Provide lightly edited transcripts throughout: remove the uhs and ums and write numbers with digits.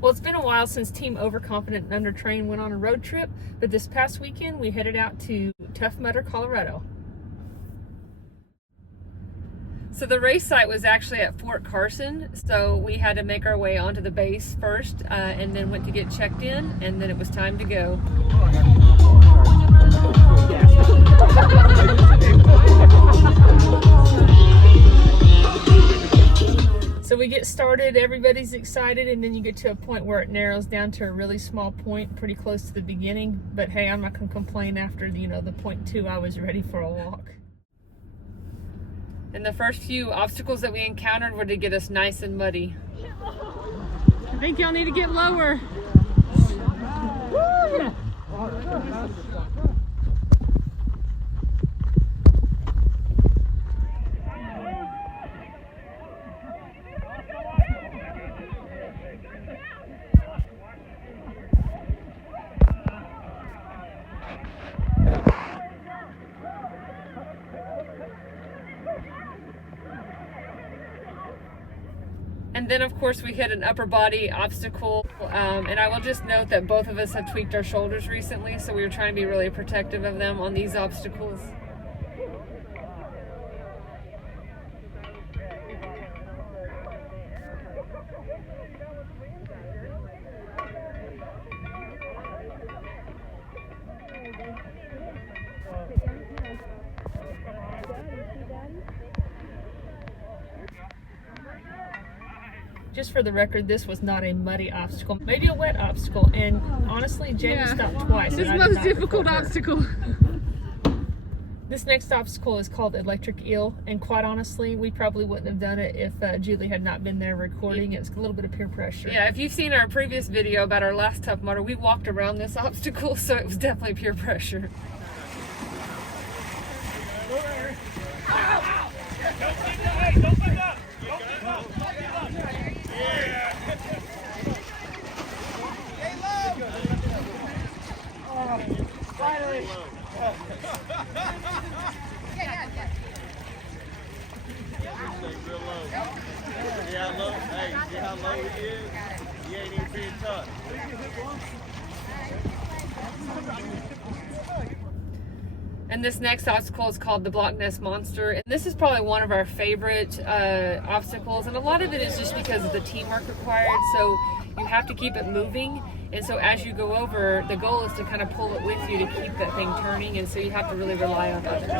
Well, it's been a while since Team Overconfident and Undertrained went on a road trip, but this past weekend we headed out to Tough Mudder, Colorado. So the race site was actually at Fort Carson, so we had to make our way onto the base first, and then went to get checked in, and then it was time to go. So we get started, everybody's excited, and then you get to a point where it narrows down to a really small point pretty close to the beginning. But hey, I'm not going to complain after, the point 2, I was ready for a walk. And the first few obstacles that we encountered were to get us nice and muddy. I think y'all need to get lower. Woo, yeah. And then of course we hit an upper body obstacle, and I will just note that both of us have tweaked our shoulders recently, so we were trying to be really protective of them on these obstacles. Just for the record, this was not a muddy obstacle, maybe a wet obstacle, and honestly, Jamie stopped twice. This is the most difficult obstacle. This next obstacle is called Electric Eel, and quite honestly, we probably wouldn't have done it if Julie had not been there recording. It was a little bit of peer pressure. Yeah, if you've seen our previous video about our last Tough Mudder, we walked around this obstacle, so it was definitely peer pressure. Finally! Real low. See how low? Hey, see how low it is? You ain't even being touched. And this next obstacle is called the Block Nest Monster, and this is probably one of our favorite obstacles, and a lot of it is just because of the teamwork required. So you have to keep it moving, and so as you go over, the goal is to kind of pull it with you to keep that thing turning, and so you have to really rely on others.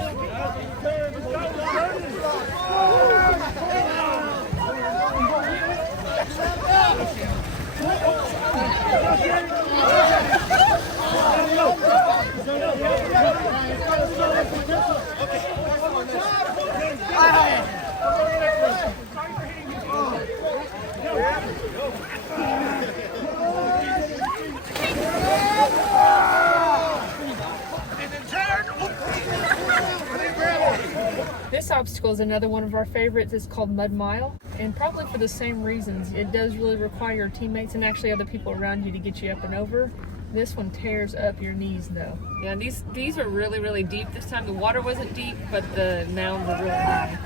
This obstacle is another one of our favorites. It's called Mud Mile, and probably for the same reasons. It does really require your teammates and actually other people around you to get you up and over. This one tears up your knees though. Yeah, these are really, really deep this time. The water wasn't deep, but the mounds were really high.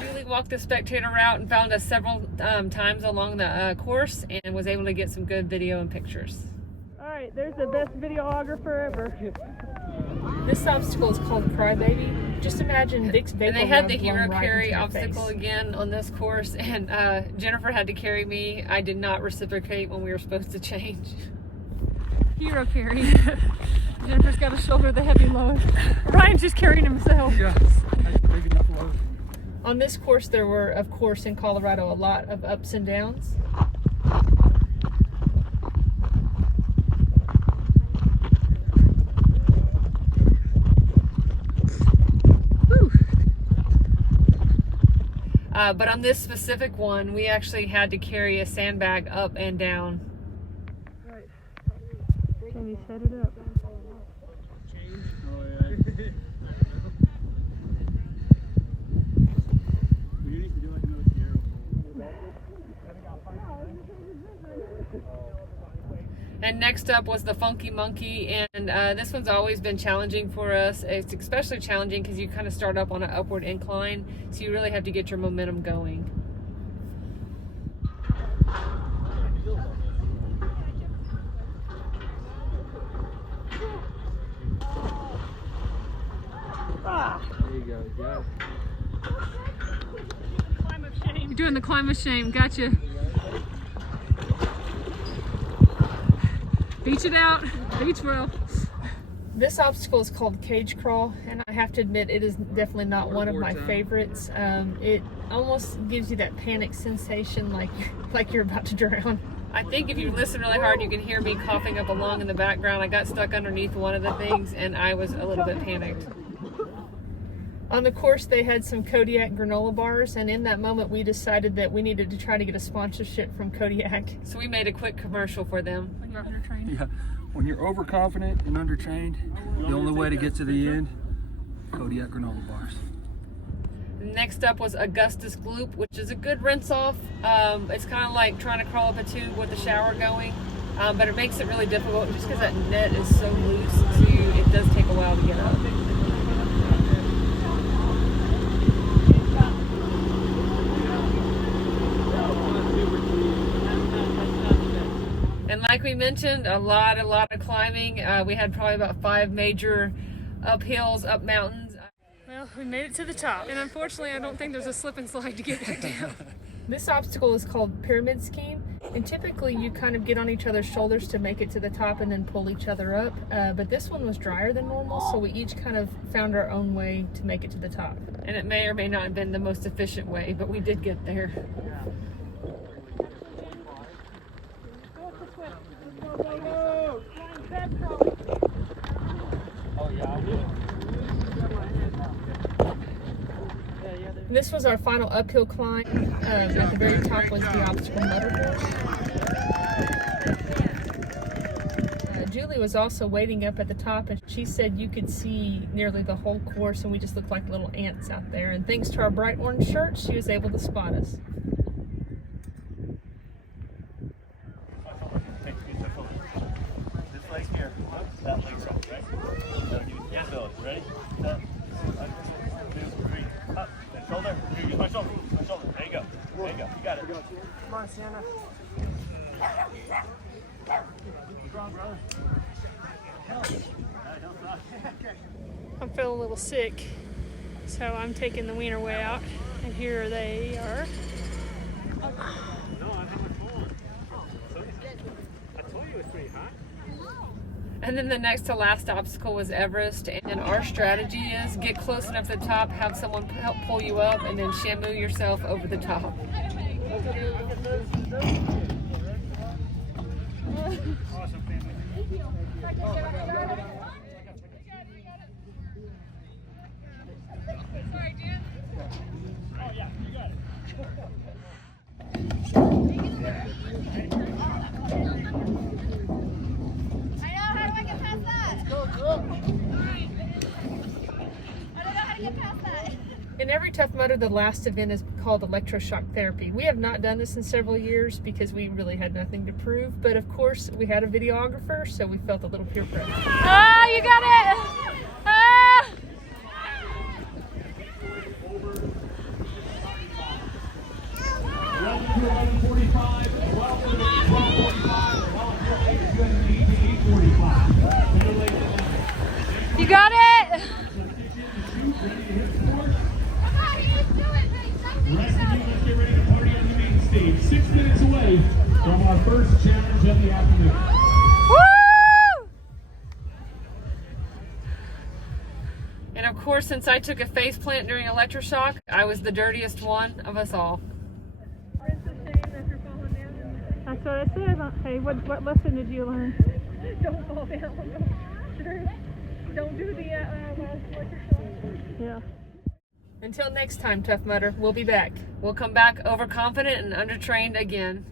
Julie walked the spectator route and found us several times along the course and was able to get some good video and pictures. Alright, there's the best videographer ever. This obstacle is called Crybaby. Just imagine Vic's baby. And they had the hero carry obstacle again on this course, and Jennifer had to carry me. I did not reciprocate when we were supposed to change. Hero carry. Jennifer's got to shoulder the heavy load. Ryan's just carrying himself. Yes, big enough load. On this course, there were, of course, in Colorado, a lot of ups and downs. But on this specific one, we actually had to carry a sandbag up and down. Right. Can you set it up? You need to do like another And next up was the Funky Monkey, and this one's always been challenging for us. It's especially challenging because you kind of start up on an upward incline, so you really have to get your momentum going. There you go, you got it. Climb of shame. You're doing the climb of shame. Gotcha. Beach it out. Beach well. This obstacle is called cage crawl, and I have to admit it is definitely not one of my favorites. It almost gives you that panic sensation like you're about to drown. I think if you listen really hard, you can hear me coughing up a lung in the background. I got stuck underneath one of the things, and I was a little bit panicked. On the course, they had some Kodiak granola bars, and in that moment, we decided that we needed to try to get a sponsorship from Kodiak. So we made a quick commercial for them. When you're undertrained. Yeah, when you're overconfident and undertrained, the only way to get to the end, Kodiak granola bars. Next up was Augustus Gloop, which is a good rinse off. It's kind of like trying to crawl up a tube with the shower going, but it makes it really difficult just because that net is so loose, so it does take a while to get up. And like we mentioned, a lot of climbing. We had probably about 5 major uphills, up mountains. Well, we made it to the top. And unfortunately, I don't think there's a slip and slide to get back down. This obstacle is called Pyramid Scheme. And typically you kind of get on each other's shoulders to make it to the top and then pull each other up. But this one was drier than normal, so we each kind of found our own way to make it to the top. And it may or may not have been the most efficient way, but we did get there. This was our final uphill climb. At the very top was the obstacle mudder course. Julie was also waiting up at the top, and she said you could see nearly the whole course, and we just looked like little ants out there. And thanks to our bright orange shirts, she was able to spot us. This leg here, that leg's up, right? Yeah. Ready? 1, 2, 3, up. Shoulder. Use my shoulder. My shoulder. There you go. There you go. You got it. Come on, Sienna. I'm feeling a little sick, so I'm taking the wiener way out. And here they are. No, I haven't fallen. I told you it was pretty hot. And then the next to last obstacle was Everest, and our strategy is get close enough to the top, have someone help pull you up, and then shamu yourself over the top. Awesome, family. Sorry, dude. Oh, yeah, you got it. In every Tough Mudder, the last event is called electroshock therapy. We have not done this in several years because we really had nothing to prove, but of course we had a videographer, so we felt a little peer pressure. Oh, you got it! Ah! You got it! Rest of you, let's get ready to party on the main stage. 6 minutes away from our first challenge of the afternoon. Woo! And of course, since I took a face plant during electroshock, I was the dirtiest one of us all. That's what I said. Hey, what lesson did you learn? Don't fall down. Don't do the electroshock. Yeah. Until next time, Tough Mudder, we'll be back. We'll come back overconfident and undertrained again.